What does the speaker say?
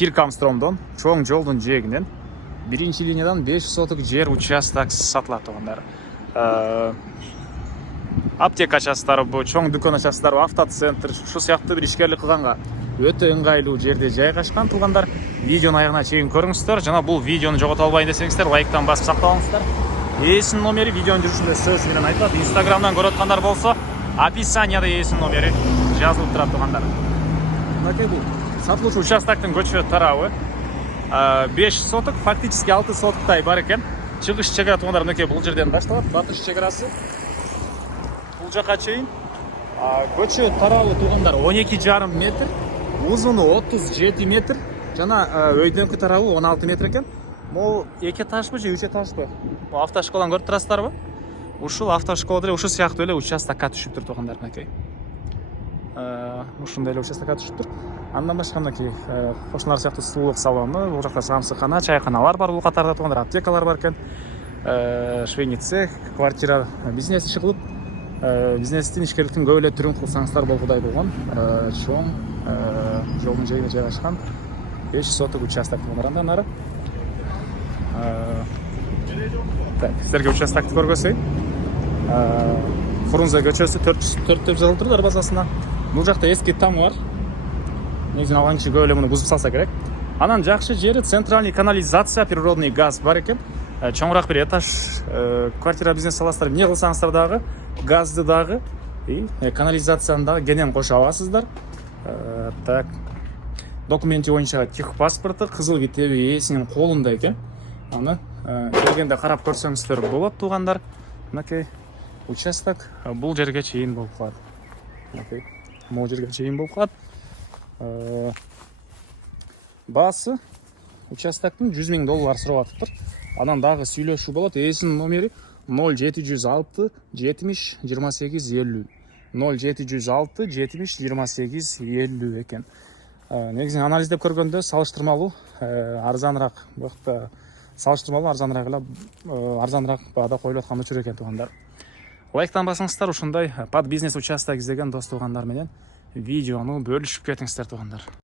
Кирк Армстронгдон чоң жолдун жээгинен 1-линиядан 5 соток жер участок сатылат туугандар. Аптека ачасыздар, чоң дүкөн ачасыздар, автоцентр, ушу сыяктуу бир ишкерлик кылганга өтө ыңгайлуу жерде жайгашкан туугандар. Видеону аягына чейин көрүңүздөр. Жана бул видеону жогото албайын десеңиздер, лайктан басып сакталыңыздар. Ээсинин номери видеонун жүрүшүндө сөз менен айтылат. Инстаграмдан көрүп аткандар болсо, описанияда ээсинин номери жазылып турат туугандар. Мынакей бул сатылуучу участоктун көчө тарабы 5 соток, фактически 6 сотоктай бар экен. Чыгыш чек ара туугандар мынакей бул жерден башталат. Батыш чек арасы бул жака чейин. Көчө тарабы туугандар 12,5 метр, узуну 37 метр, жана өйдөнкү тарабы 16 метр экен. Могу 2 этажбы же 3 этажбы? Автошколаны көрүп турасыздарбы? Ушул автошкола деле ушу сыяктуу эле участокко түшүп тур туугандар мынакей. Ушундай эле участокко түшүп тур. Андан башка мынакей кошуналар сыяктуу сулуулук салону, бул жакта самсыкана, чайканалар бар, бул катарда туугандар, аптекалар бар экен. Швейный цех, квартира, бизнес иши кылып, бизнестин, ишкерликтин көп эле түрүн кылсаңыздар болгудай болгон чоң жолдун жээгине жайгашкан 5 соток участок туугандар. Андан ары силерге участокты көргөзөйүн. Фрунзе көчөсү 4 деп жазылып тур базасына. Бул жакта эски там бар. Негизи алганчы көп эле муну бузуп салса керек. Анан жакшы жери центральный канализация, природный газ бар экен. Чоңураак бир этаж квартира бизнес саласыздар, эмне кылсаңыздар дагы газды дагы и канализацияны дагы кенен кошо аласыздар. Так. Документи боюнча техпаспорту, кызыл китеби ээсинин колунда экен. Аны келгенде карап көрсөңүздөр болот туугандар. Мынакей участок бул жерге чейин болуп калат. Мынакей могу жерге чейин болуп калат. Баасы участоктун $100,000 сурап атыптыр. Анан дагы сүйлөшүү болот. Ээсинин номери 0706 70 28 50. 0706 70 28 50 экен. Негизи анализдеп көргөндө салыштырмалуу арзаныраак, салыштырмалуу арзаныраак эле арзаныраак баада коюлуп аткан учур экен туугандар. Лайктан басыңыздар, ушундай под бизнес участок издеген дос туугандар менен видеону бөлүшүп кетиңиздер туугандар.